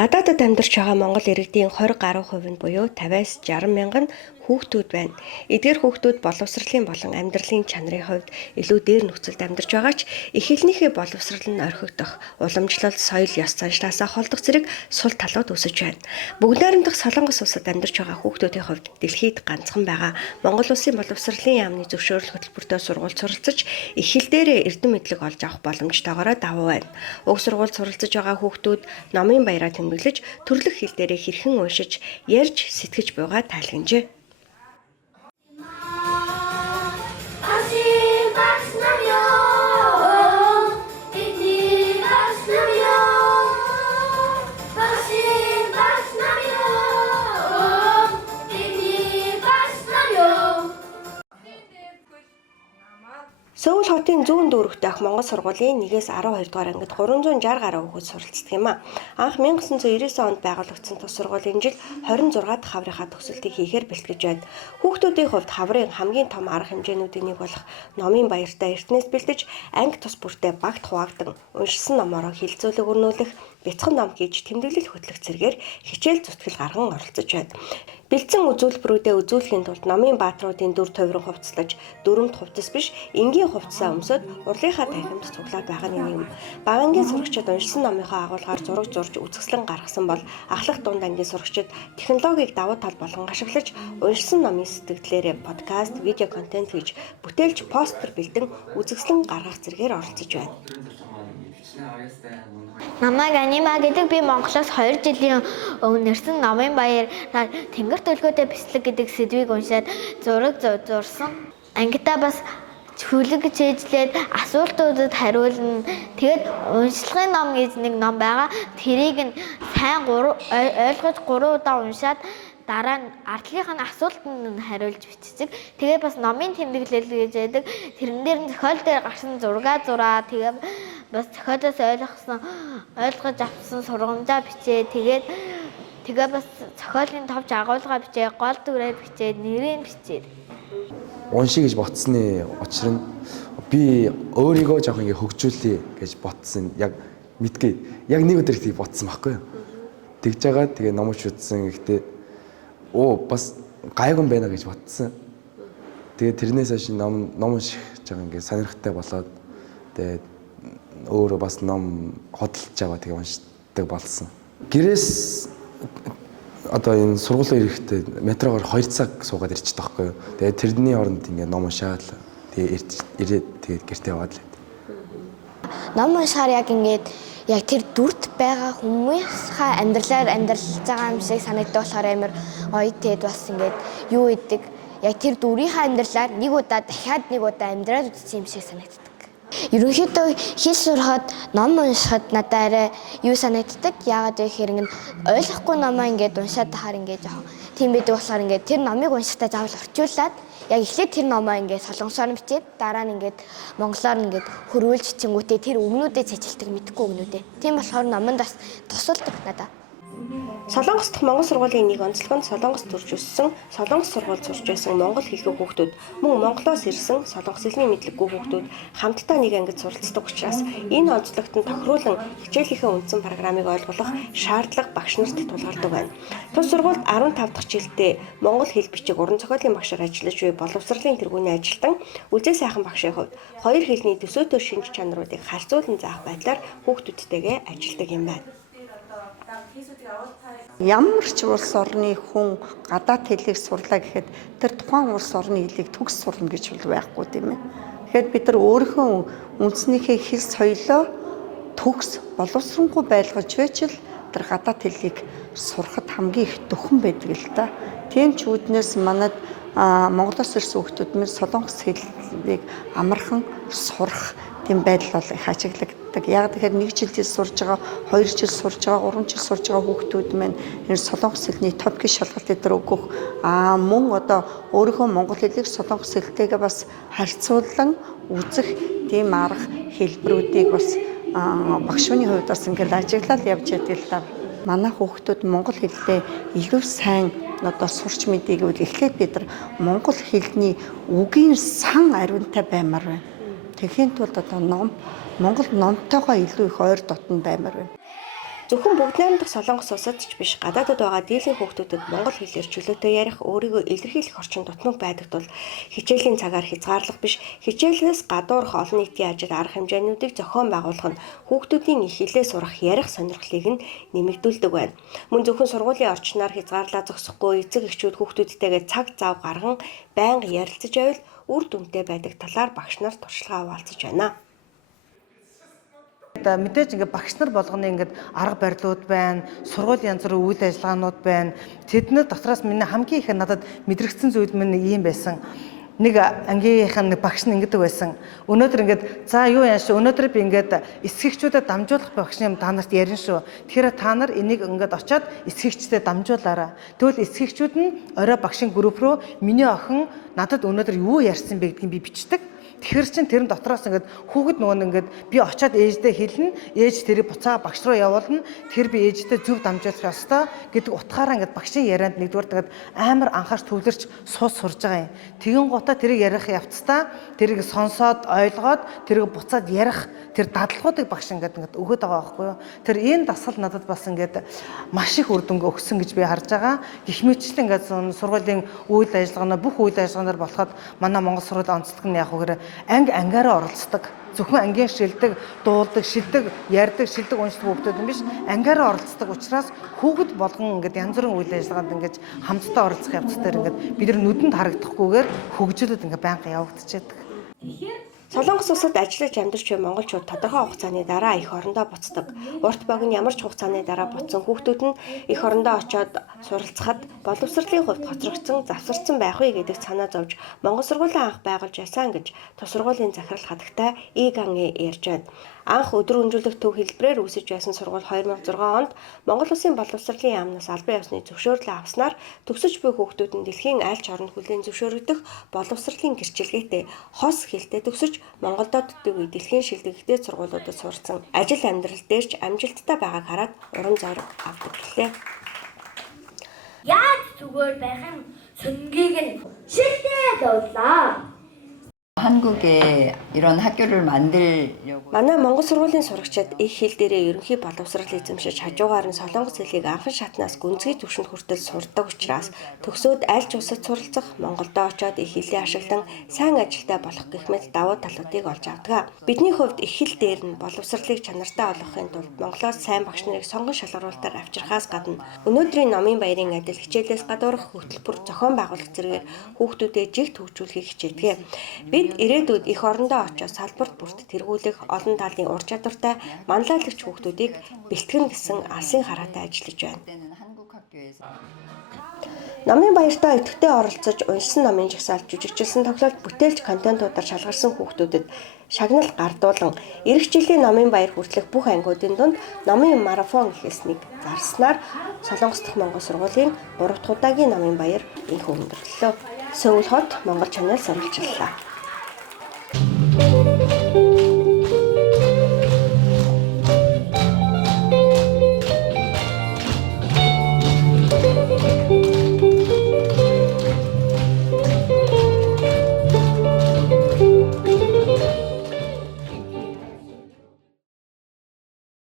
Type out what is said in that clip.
Гадаадд амьдарч байгаа Монгол иргэдийн 20 гаруй хувь нь буюу 50-аас 60 мянган хүүхдүүд байна. Эдгээр хүүхдүүд боловсролын болон амьдралын чанарын хувьд илүү дээр нөхцөлд амьдарч байгаа ч их хэлнийхээ боловсрол нь орхигдох, уламжлалт, соёл, ёс заншлаасаа холдох зэрэг сул талууд үүсэж байна. Бүгд найрамдах Солонгос улсад амьдарч байгаа хүүхдүүдийн хувьд дэлхийд ганцхан байгаа Монгол улсын боловсролын яамны зөвшөөрөл хөтөлбөртөө сургууль суралцаж, их хэл дээрээ эрдэм мэдлэг олж авах боломжтойгоор давуу байна. Уг сургуульд суралцаж байгаа хүүхдүүд номын баяраа тэмдэглэж, төрлөх хэл дээрээ хэрхэн уншиж, ярьж, сэтгэж буйгаа тайлгнажээ. Сөүл хотын зүүн дүүрэгт дах Монгол сургуулийн 1-ээс 12 дугаар ангид 360 гаруй хүүхэд суралцдаг юм а. Анх 1999 онд байгуулагдсан тус сургуулийн жил 26 дахь хаврынхаа төгсөлтийг хийхээр бэлтгэж байна. Хүүхдүүдийн хувьд хаврын хамгийн том арга хэмжээнүүдийн нэг болох номын баяртай эртнээс бэлдэж, анги тус бүртээ багт хуваагдан, уншсан номороо хилцүүлэг өрнүүлэх, бяцхан ном хийж тэмдэглэл хөтлөх зэргээр хичээл зүтгэл гарган оролцож байна. Бэлдсэн үзүүлбэрүүдэд үзүүлэхийн тулд номын баатруудын дүр тойрон хувцлаж, дүрмд хувцас биш, энгийн хувцсаа өмсөд урлагийнхаа танхимд цуглаад байгаа нэг юм. Багангийн сурагчид уншсан номынхоо агуулгаар зураг зурж үзэсгэлэн гаргасан бол ахлах дунд ангийн сурагчид технологиг давуу тал болгон ашиглаж, уншсан номын сэтгэлдээрээ подкаст, видео контент хийж бүтээлч постэр бэлдэн үзэсгэлэн гаргах зэргээр оролцож байна. Намайг Анима гэдэг би Монголоос 2 жилийн өмнө ирсэн. Номын баяр тэнгэр төлгөөтэй бяцлаг гэдэг сэдвийг уншаад зураг зурсан. Ангидаа бас хүлэг чийжлээд асуултуудад хариулна. Тэгээд уншлагын ном гэж нэг ном байгаа. Тэрийг нь сайн ойлгож 3 удаа уншаад дараа нь ардлынхаа асуултанд хариулж бичдэг. Тэгээ бас номын тэмдэглэл гэж байдаг. Тэрэн дээр нь зохиол дээр гарсан зураг зураа. Тэгээ бас зохиолоос ойлгож авсан сургамжаа бичээ. Тэгээ бас зохиолын товч агуулга бичээ, гол дүрээ бичээ, нэрийг бичээ. Уншия гэж ботсны учир нь би өөрийгөө жоох ингэ хөгжүүлье гэж ботсон. Яг мэдгээ. Яг нэг өдөр их ботсон байхгүй юу? Тэгж байгаа тэгээ ном шүтсэн гэхдээ бас гайгүй байна гэж бодсон. Тэгээд тэрнээс хойш ном унших жаа ингээ сонирхолтой болоод тэгээд өөрөө бас ном хөдөлж байгаа тэгээ уншдаг болсон. Гэрээс одоо энэ сургуулийн ирэхдээ метрогоор 2 цаг суугаад ирчих таахгүй юу. Тэгээд тэрний оронд ингээ ном уншаад тэгээд ирээд тэгээд гэртээ яваад л. Ном уншихаар яг ингээд яг тэр дүрт байгаа хүмүүсийн амьдралаар амьдарч байгаа юм шиг санагддаг болохоор амар гоё тэгэд бас ингээд юу идэг яг тэр дүрийнхээ амьдралаар нэг удаа дахиад нэг удаа амьдраад үзсэн юм шиг санагддаг. Ерөнхийдөө хэл сурахад ном уншихад надад арай юу санагддаг. Яагаад гэхээр ингээд ойлгохгүй номоо ингээд уншаад тахаар ингээд жоохон тийм байдаг болохоор ингээд тэр номыг уншихтаа заавал орчуулад яг эхлээд тэр номоо ингээд солонгосоор бичээд дараа нь ингээд монголоор ингээд хөрвүүлж чингүүтээ тэр өгнүүдээ цэцэлдэг мэдхгүй өгнүүдээ. Тийм болохоор номонд бас тусалдаг надад. Солонгос дахь Монгол сургуулийн нэг онцлог нь Солонгос төрж өссөн, Солонгос сургуульд сурч байсан монгол хэлгүй хүүхдүүд, мөн Монголоос ирсэн солонгос хэлний мэдлэггүй хүүхдүүд хамтдаа нэг ангид суралцдаг учраас энэ онцлогт нь тохируулан хичээлийнхээ үндсэн программыг ойлгох шаардлага багш нарт тулгардаг байна. Тус сургуульд 15 дахь жилдээ монгол хэл бичиг уран зохиолын багшаар ажиллаж буй боловсролын тэргүүний ажилтан Үлзээ сайхан багшийн хувьд хоёр хэлний төсөөтөө шинж чанаруудыг харьцуулан заах байдлаар хүүхдүүдтэйгээ ажилладаг юм байна. Ямар ч улс орны хүн гадаад хэлийг сурлаа гэхэд тэр тухайн улс орны хэлийг төгс сурна гэж байхгүй тийм ээ. Тэгэхээр бид нар өөрийнхөө үндснийхээ хэл соёлоо төгс боловсронгүй байлгаж байж л тэр гадаад хэлийг сурахад хамгийн их дөхөн байдаг л та. Тийм ч үүднээс манад Монголоос ирсэн хүүхдүүд минь солонгос хэлийг амархан сурах тийм байдал бол их ажиглагддаг. Яг тэгэхээр 1 жил сурж байгаа, 2 жил сурж байгаа, 3 жил сурж байгаа хүүхдүүд маань энэ солонгос хэлний топикийн шалгалт дээр өгөх мөн одоо өөрийнхөө монгол хэлийг солонгос хэлтэйгээ бас харьцуулан үзэх тийм арга хэлбэрүүдийг бас багш минь хувьд бас ингээд ажиглал явж байдаг л та. Манай хүүхдүүд монгол хэлээ илүү сайн одоо сурч мэдээгүй эхлээд бид нар монгол хэлний үгийн сан ариунтай баймаар байна. Тэгэхийн тулд одоо монгол номтойгоо илүү их ойр дотн баймаар байна. Зөвхөн бүгд найрамдах Солонгос улсад ч биш гадаадд байгаа дийлэн хүүхдүүдэд монгол хэлээр чөлөөтэй ярих, өөрийгөө илэрхийлэх орчин дутмаг байдаг тул хичээлийн цагаар хязгаарлах биш, хичээлээс гадуурх олон нийтийн ажил арга хэмжээнүүдийг зохион байгуулах нь хүүхдүүдийн их хэлээ сурах, ярих сонирхлыг нь нэмэгдүүлдэг байна. Мөн зөвхөн сургуулийн орчноор хязгаарлаа зогсохгүй эцэг эхчүүд хүүхдүүдтэйгээ цаг зав гарган байнга ярилцаж байвал үр дүнтэй байдаг талаар багш нар туршлагаа хуваалцаж байна. Мэдээж ингээд багш нар болгоны ингээд арга барилууд байна, сургуулийн янз бүрийн үйл ажиллагаанууд байна. Тэднэр дотроос миний хамгийн их надад мэдрэгдсэн зүйл минь ийм байсан. Нэг ангийнхаа нэг багш нь ингэдэг байсан. Өнөөдөр ингээд за юу яаш өнөөдөр би ингээд эсгэгчүүдэд дамжуулах багш юм та нарт ярина шүү. Тэгэхээр та нар энийг ингээд очиод эсгэгчдэд дамжуулаарай. Тэгвэл эсгэгчүүд нь орой багшийн групп руу миний охин надад өнөөдөр юу ярьсан бэ гэдгийг би бичдэг. Тэгэхээр чин тэрэн дотроос ингээд хүүхэд нөгөө ингээд би очиод ээждээ хэлнэ, ээж тэрийг буцаага багш руу явуулна. Тэгэхээр би ээждээ зөв дамжуулах ёстой гэдэг утгаараа ингээд багшийн ярианд нэгдүгээр тэгээд амар анхаарч төвлөрч сурж байгаа юм. Тэгэн гутаа тэрийг ярих явцдаа тэрийг сонсоод ойлгоод тэрийг буцаад ярих тэр дадлагуудыг багш ингээд өгöd байгаа байхгүй юу. Тэр энэ дасгал надад бас ингээд маш их үр дүнг өгсөн гэж би харж байгаа. Гэх мэтчлэн ингээд сургуулийн үйл ажиллагаанаа бүх үйл ажиллагаанаар болоход манай Монгол сургуулийн онцлог нь яг үгээр ангаараа оролцдог. Зөвхөн ангийн шилдэг, дуулдаг, шилдэг, ярьдаг, шилдэг уншдаг хүүхдүүд юм биш. Ангаараа оролцдог учраас хүүхэд болгон ингээд янз бүрийн үйл ажиллагаанд ингээд хамтдаа оролцох явцдаар ингээд бид нар нүдэнд харагдахгүйгээр хөгжүүлээд ингээд байнга явагдчихэдэг. Солонгос улсад ажиллаж амьдарч буй монголчууд тодорхой хугацааны дараа эх орондоо буцдаг. Урт богино ямар ч хугацааны дараа буцсан хүүхдүүд нь эх орондоо очиод суралцахад боловсролын хувьд хоцрогдсон, завсарсан байх вэ гэдэг санаа зовж Монгол сургуулийн анх байгуулж байсан гэж тус сургуулийн захирал хатагтай Иган ярьж байна. Анх өдөр өнжүүлэх төв хэлбэрээр үүсэж байсан сургууль 2006 онд Монгол Улсын боловсролын яамнаас албан ёсны зөвшөөрлөө авснаар төгсөж буй хүүхдүүд нь дэлхийн аль ч оронд хүлээн зөвшөөрөгдөх боловсролын гэрчлэгээтэй хос хэлтэй төгсөж Монголдо төдий үе дэлхийн шилдэгтэй сургуулиудад сурсан. Ажил амьдрал дээр ч амжилттай байгааг хараад урам зориг авдаг гэлээ. Яаж зүгээр байх юм сонгийг нь шилдээд явлаа. 한국에 이런 학교를 만들려고 Манай Монгол сургуулийн сурагчид их хэл дээрээ ерөнхий боловсрол эзэмшиж хажуугаар нь солонгос хэлийг анхан шатнаас гүнзгий түвшинд хүртэл сурдаг учраас төгсөөд аль ч улсад суралцах, Монголдо очиод их хэлээ ашиглан сайн ажилтай болох гэх мэт давуу талуудыг олж авдаг. Бидний хувьд их хэл дээр нь боловсролыг чанартай болгохын тулд Монголоос сайн багш нарыг сонгон шалгаруулалтаар авчирхаас гадна өнөөдрийн Номын Баярын адил хичээлээс гадуурх хөтөлбөр зохион байгуулах зэргээр хүүхдүүдэд жигт хөгжүүлэхийг хичээдэг. Бид ирээдүйд эх орондоо очиж салбарт бүрт тэргүүлэх олон талын ур чадвартай манлайлагч хүүхдүүдийг бэлтгэн гэсэн алсын хараатай ажиллаж байна. Номын Баяртаа идэвхтэй оролцож уншсан номын жагсаалд жүжигчилсэн тоглолт бүтээлч контентуудаар шалгарсан хүүхдүүдэд шагнал гардуулан эх жилийн Номын Баяр хүртэлх бүх ангиудын дунд номын марафон эхэлснийг зарснаар Солонгос дахь Монгол сургуулийн 3 дахь удаагийн Номын Баяр энх өндөрлөө. Сөүл хот Монгол чанар сурвалжллаа.